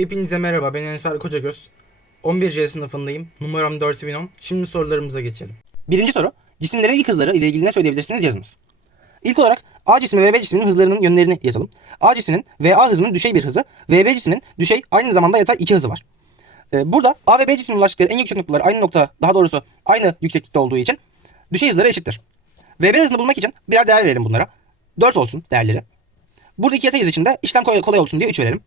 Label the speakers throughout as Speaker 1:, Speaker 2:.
Speaker 1: Hepinize merhaba ben Ensar Kocagöz. 11C sınıfındayım. Numaram 4010. Şimdi sorularımıza geçelim.
Speaker 2: Birinci soru. Cisimlerin ilk hızları ile ilgili ne söyleyebilirsiniz yazınız. İlk olarak A cismi ve B cisminin hızlarının yönlerini yazalım. A cisminin VA hızının düşey bir hızı, VB cisminin düşey aynı zamanda yatay iki hızı var. Ee, burada A ve B cisminin ulaştıkları en yüksek noktaları aynı nokta, daha doğrusu aynı yükseklikte olduğu için düşey hızları eşittir. VB hızını bulmak için birer değer verelim bunlara. 4 olsun değerleri. Buradaki yatay hız için de işlem kolay olsun diye 3 verelim.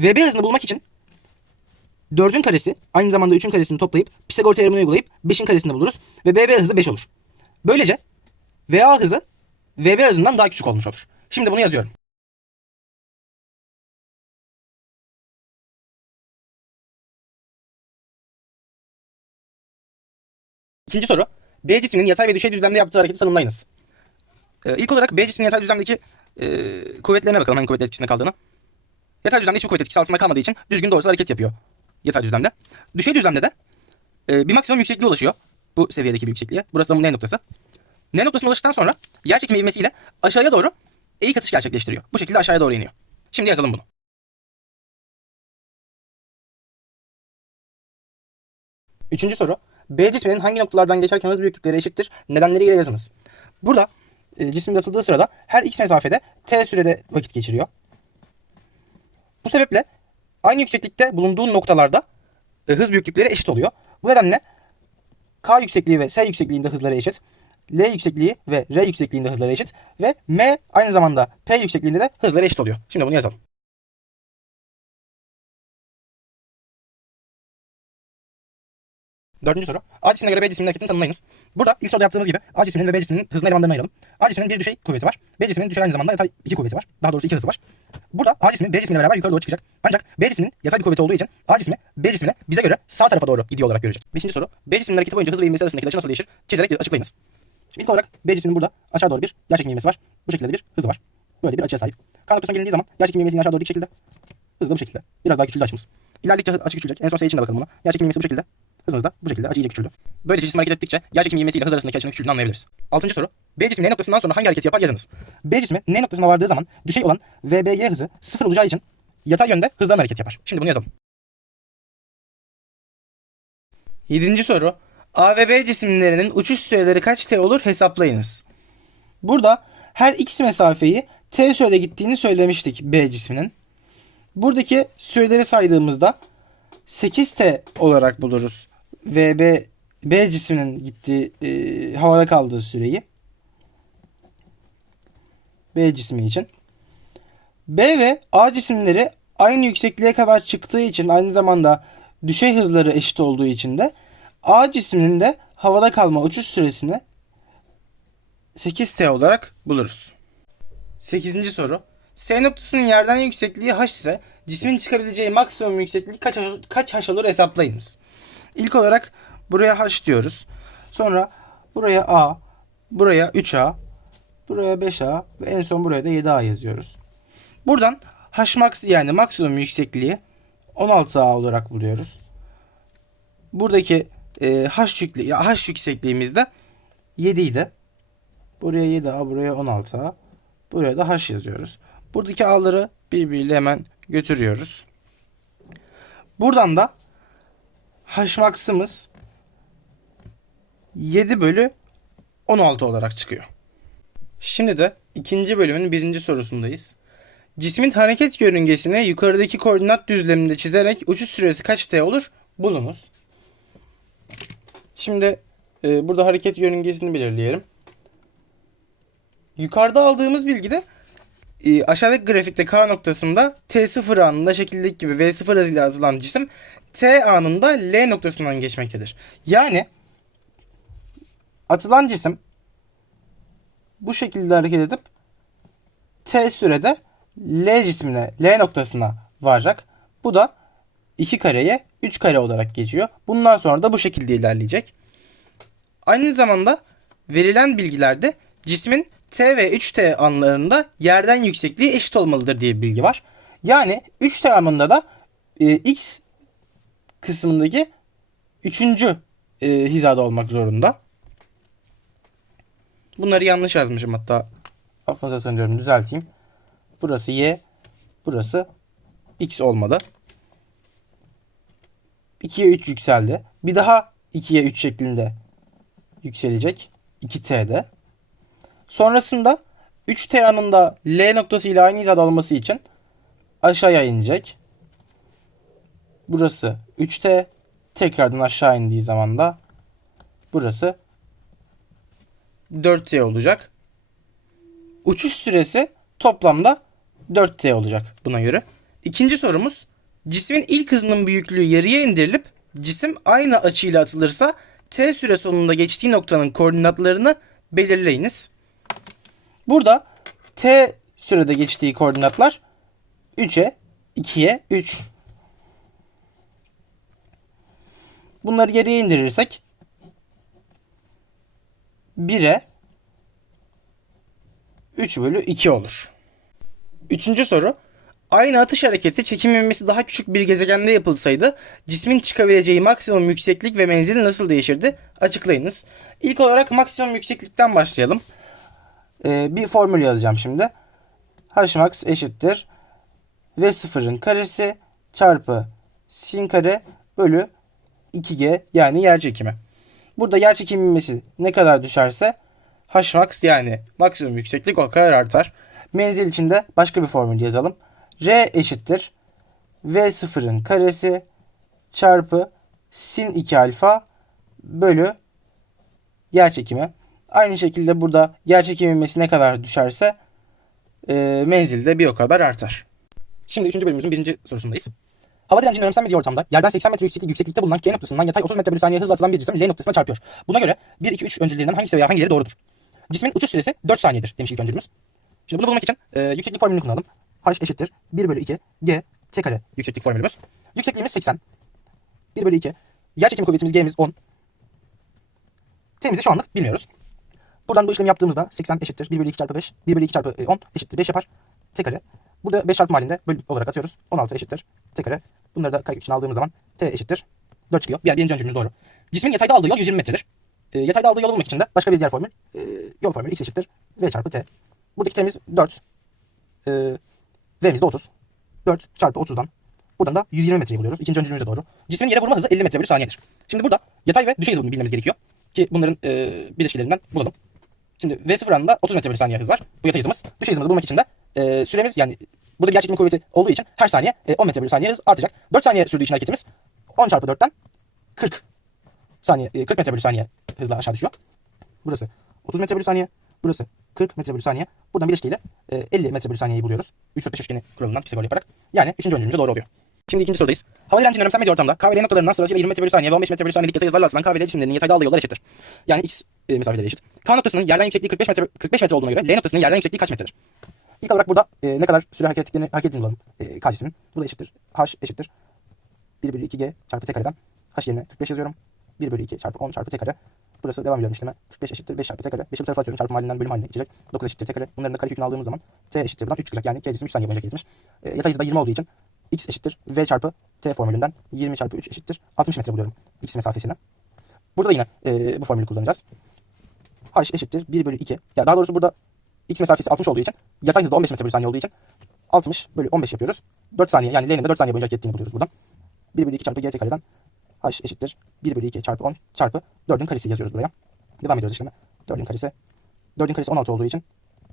Speaker 2: VB hızını bulmak için 4'ün karesi aynı zamanda 3'ün karesini toplayıp Pisagor teoremini uygulayıp 5'in karesini buluruz ve BB hızı 5 olur. Böylece VA hızı VB hızından daha küçük olmuş olur. Şimdi bunu yazıyorum. İkinci soru. B cisminin yatay ve düşey düzlemde yaptığı hareketi tanımlayınız. Ee, ilk olarak B cisminin yatay düzlemdeki e, kuvvetlerine bakalım hangi kuvvetler etkisinde kaldığını. Yatay düzlemde hiçbir kuvvet etkisi altında kalmadığı için düzgün doğrusal hareket yapıyor. Yatay düzlemde. Düşey düzlemde de e, bir maksimum yüksekliğe ulaşıyor. Bu seviyedeki bir yüksekliğe. Burası da N noktası. N noktasına ulaştıktan sonra yer çekimi ivmesiyle aşağıya doğru eğik atış gerçekleştiriyor. Bu şekilde aşağıya doğru iniyor. Şimdi yazalım bunu. Üçüncü soru. B cisminin hangi noktalardan geçerken hız büyüklükleri eşittir? Nedenleriyle yazınız. Burada e, cismin atıldığı sırada her x mesafede t sürede vakit geçiriyor. Bu sebeple aynı yükseklikte bulunduğu noktalarda e, hız büyüklükleri eşit oluyor. Bu nedenle K yüksekliği ve S yüksekliğinde hızları eşit. L yüksekliği ve R yüksekliğinde hızları eşit. Ve M aynı zamanda P yüksekliğinde de hızları eşit oluyor. Şimdi bunu yazalım. Dördüncü soru. A cismine göre B cisminin hareketini tanımlayınız. Burada ilk soruda yaptığımız gibi A cisminin ve B cisminin hızını elemanlarına ayıralım. A cisminin bir düşey kuvveti var. B cisminin düşey aynı zamanda yatay iki kuvveti var. Daha doğrusu iki hızı var. Burada A cismi B cismiyle beraber yukarı doğru çıkacak. Ancak B cisminin yatay bir kuvveti olduğu için A cismi B cismine bize göre sağ tarafa doğru gidiyor olarak görecek. Beşinci soru. B cisminin hareketi boyunca hız ve ivmesi arasındaki açı nasıl değişir? Çizerek açıklayınız. Şimdi ilk olarak B cisminin burada aşağı doğru bir yer çekimi ivmesi var. Bu şekilde de bir hızı var. Böyle bir açıya sahip. K noktasına gelindiği zaman yer çekimi ivmesinin aşağı doğru dik şekilde. Hızı da bu şekilde. Biraz daha küçüldü açımız. İlerledikçe açı küçülecek. En son S için de bakalım buna. Yer çekimi ivmesi bu şekilde. Hızımız da bu şekilde açı iyice küçüldü. Böylece cisim hareket ettikçe yer çekimi ivmesiyle hız arasındaki açının küçüldüğünü anlayabiliriz. Altıncı soru. B cismi N noktasından sonra hangi hareketi yapar yazınız. B cismi N noktasına vardığı zaman düşey olan VBY hızı sıfır olacağı için yatay yönde hızlanan hareket yapar. Şimdi bunu yazalım.
Speaker 1: Yedinci soru. A ve B cisimlerinin uçuş süreleri kaç t olur hesaplayınız. Burada her x mesafeyi t sürede gittiğini söylemiştik B cisminin. Buradaki süreleri saydığımızda 8t olarak buluruz. Ve B, cisminin gittiği e, havada kaldığı süreyi. B cismi için. B ve A cisimleri aynı yüksekliğe kadar çıktığı için aynı zamanda düşey hızları eşit olduğu için de A cisminin de havada kalma uçuş süresini 8t olarak buluruz. 8. soru. S noktasının yerden yüksekliği h ise cismin çıkabileceği maksimum yükseklik kaç, kaç h olur hesaplayınız. İlk olarak buraya h diyoruz. Sonra buraya a, buraya 3a, buraya 5a ve en son buraya da 7a yazıyoruz. Buradan h max yani maksimum yüksekliği 16a olarak buluyoruz. Buradaki e, h, yükle, h yüksekliğimiz de 7 idi. Buraya 7a, buraya 16a. Buraya da h yazıyoruz. Buradaki a'ları birbiriyle hemen götürüyoruz. Buradan da h max'ımız 7 bölü 16 olarak çıkıyor. Şimdi de ikinci bölümün birinci sorusundayız. Cismin hareket yörüngesini yukarıdaki koordinat düzleminde çizerek uçuş süresi kaç t olur bulunuz. Şimdi e, burada hareket yörüngesini belirleyelim. Yukarıda aldığımız bilgide e, aşağıdaki grafikte K noktasında T0 anında şekildeki gibi V0 hızıyla atılan cisim T anında L noktasından geçmektedir. Yani atılan cisim bu şekilde hareket edip T sürede L cismine, L noktasına varacak. Bu da 2 kareye 3 kare olarak geçiyor. Bundan sonra da bu şekilde ilerleyecek. Aynı zamanda verilen bilgilerde cismin t ve 3t anlarında yerden yüksekliği eşit olmalıdır diye bir bilgi var. Yani 3t anında da e, x kısmındaki 3. E, hizada olmak zorunda. Bunları yanlış yazmışım hatta. Affınıza sanıyorum düzelteyim. Burası y, burası x olmalı. 2'ye 3 yükseldi. Bir daha 2'ye 3 şeklinde yükselecek. 2t'de. Sonrasında 3t anında L noktası ile aynı hizada olması için aşağıya inecek. Burası 3t. Tekrardan aşağı indiği zaman da burası 4t olacak. Uçuş süresi toplamda 4t olacak buna göre. İkinci sorumuz cismin ilk hızının büyüklüğü yarıya indirilip cisim aynı açıyla atılırsa t süre sonunda geçtiği noktanın koordinatlarını belirleyiniz. Burada t sürede geçtiği koordinatlar 3'e 2'ye 3. Bunları geriye indirirsek 1'e 3 bölü 2 olur. Üçüncü soru. Aynı atış hareketi çekim ivmesi daha küçük bir gezegende yapılsaydı cismin çıkabileceği maksimum yükseklik ve menzili nasıl değişirdi? Açıklayınız. İlk olarak maksimum yükseklikten başlayalım. Ee, bir formül yazacağım şimdi. Hmax eşittir V0'ın karesi çarpı sin kare bölü 2G yani yer çekimi. Burada yer ivmesi ne kadar düşerse Hmax yani maksimum yükseklik o kadar artar. Menzil için de başka bir formül yazalım. R eşittir V0'ın karesi çarpı sin 2 alfa bölü yer çekimi. Aynı şekilde burada yer çekimi ivmesi ne kadar düşerse e, menzil de bir o kadar artar.
Speaker 2: Şimdi 3. bölümümüzün birinci sorusundayız. Hava direncinin önemsenmediği ortamda yerden 80 metre yükseklik, yükseklikte bulunan G noktasından yatay 30 metre bölü saniye hızla atılan bir cisim L noktasına çarpıyor. Buna göre 1, 2, 3 öncüllerinden hangisi veya hangileri doğrudur? Cismin uçuş süresi 4 saniyedir demiş ilk öncülümüz. Şimdi bunu bulmak için e, yükseklik formülünü kullanalım. H eşittir 1 bölü 2 G T kare yükseklik formülümüz. Yüksekliğimiz 80. 1 bölü 2. Yer çekimi kuvvetimiz G'miz 10. T'mizi şu anlık bilmiyoruz. Buradan bu işlemi yaptığımızda 80 eşittir 1 bölü 2 çarpı 5. 1 bölü 2 çarpı e, 10 eşittir 5 yapar. T kare. Burada 5 çarpım halinde bölü olarak atıyoruz. 16 eşittir T kare. Bunları da karekök için aldığımız zaman T eşittir 4 çıkıyor. Yani birinci öncülümüz doğru. Cismin yatayda aldığı yol 120 metredir. E, yatayda aldığı yol bulmak için de başka bir diğer formül. E, yol formülü x eşittir V çarpı T. Buradaki T'miz 4. E, V'miz de 30. 4 çarpı 30'dan. Buradan da 120 metreyi buluyoruz. İkinci öncülümüze doğru. Cismin yere vurma hızı 50 metre bölü saniyedir. Şimdi burada yatay ve düşey hızını bilmemiz gerekiyor. Ki bunların e, bileşkelerinden bulalım. Şimdi V0 anında 30 metre bölü saniye hız var. Bu yatay hızımız. Düşey hızımızı bulmak için de e, süremiz yani burada yer çekimi kuvveti olduğu için her saniye e, 10 metre bölü saniye hız artacak. 4 saniye sürdüğü için hareketimiz 10 çarpı 4'ten 40 saniye e, 40 metre bölü saniye hızla aşağı düşüyor. Burası 30 metre bölü saniye. Burası 40 metre bölü saniye. Buradan bileşkeyle e, 50 metre bölü saniyeyi buluyoruz. 3 4 5 üçgeni kuralından Pisagor yaparak. Yani 3. öncülümüzde doğru oluyor. Şimdi ikinci sorudayız. Hava direncinin önemsenmediği ortamda KVL noktalarından sırasıyla 20 metre bölü saniye ve 15 metre bölü saniyelik yatay hızlarla atılan KVL cisimlerinin yatayda aldığı yollar eşittir. Yani x e, mesafeleri eşit. K noktasının yerden yüksekliği 45 metre 45 metre olduğuna göre L noktasının yerden yüksekliği kaç metredir? İlk olarak burada e, ne kadar süre hareket ettiklerini hareket ettiğini bulalım. E, K cismin. Burada eşittir. H eşittir. 1 bölü 2G çarpı T kareden. H yerine 45 yazıyorum. 1 bölü 2 çarpı 10 çarpı T kare. Burası devam ediyorum işleme. 45 eşittir 5 çarpı T kare. 5'i bu tarafa atıyorum. Çarpım halinden bölüm haline geçecek. 9 eşittir T kare. Bunların da karekökünü aldığımız zaman T eşittir buradan 3 çıkacak. Yani K cisim 3 saniye boyunca kesmiş. E, yatay hızda 20 olduğu için X eşittir V çarpı T formülünden 20 çarpı 3 eşittir 60 metre buluyorum. X mesafesine. Burada da yine e, bu formülü kullanacağız. H eşittir 1 bölü 2. Ya daha doğrusu burada X mesafesi 60 olduğu için yatay hızda 15 metre bölü saniye olduğu için 60 bölü 15 yapıyoruz. 4 saniye yani L'nin de 4 saniye boyunca ettiğini buluyoruz buradan. 1 bölü 2 çarpı GT kareden H eşittir 1 bölü 2 çarpı 10 çarpı 4'ün karesi yazıyoruz buraya. Devam ediyoruz işleme. 4'ün karesi. 4'ün karesi 16 olduğu için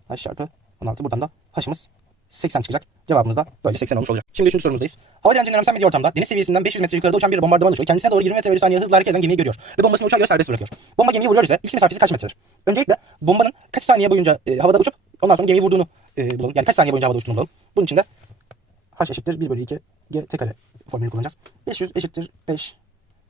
Speaker 2: H çarpı 16 buradan da H'ımız 80 çıkacak. Cevabımız da böyle 80 olmuş olacak. Şimdi üçüncü sorumuzdayız. Hava direncinin önemsenmediği ortamda deniz seviyesinden 500 metre yukarıda uçan bir bombardıman uçuyor. Kendisine doğru 20 metre bölü saniye hızla hareket eden gemiyi görüyor. Ve bombasını uçağa göre serbest bırakıyor. Bomba gemiyi vuruyor ise x mesafesi kaç metredir? Öncelikle bombanın kaç saniye boyunca e, havada uçup ondan sonra gemiyi vurduğunu e, bulalım. Yani kaç saniye boyunca havada uçtuğunu bulalım. Bunun için de h eşittir 1 bölü 2 g t kare formülünü kullanacağız. 500 eşittir 5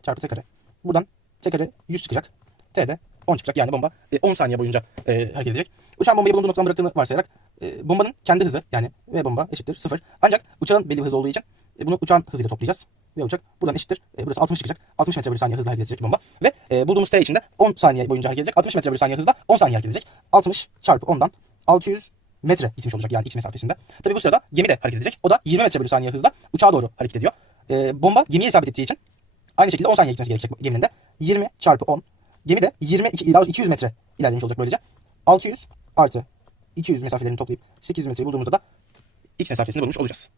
Speaker 2: çarpı t kare. Buradan t kare 100 çıkacak. T de 10 çıkacak. Yani bomba e, 10 saniye boyunca e, hareket edecek. Uçağın bombayı bulunduğu noktadan bıraktığını varsayarak e, bombanın kendi hızı yani v bomba eşittir 0. Ancak uçağın belli bir hızı olduğu için e, bunu uçağın hızıyla toplayacağız. Ve uçak buradan eşittir. E, burası 60 çıkacak. 60 metre bölü saniye hızla hareket edecek bomba. Ve e, bulduğumuz t için de 10 saniye boyunca hareket edecek. 60 metre bölü saniye hızla 10 saniye hareket edecek. 60 çarpı 10'dan 600 metre gitmiş olacak yani x mesafesinde. Tabii bu sırada gemi de hareket edecek. O da 20 metre bölü saniye hızla uçağa doğru hareket ediyor. E, bomba gemiye isabet ettiği için aynı şekilde 10 saniye gitmesi gerekecek geminin de. 20 çarpı 10. Gemi de 22, daha doğrusu 200 metre ilerlemiş olacak böylece. 600 artı 200 mesafelerini toplayıp 800 metreyi bulduğumuzda da x mesafesini bulmuş olacağız.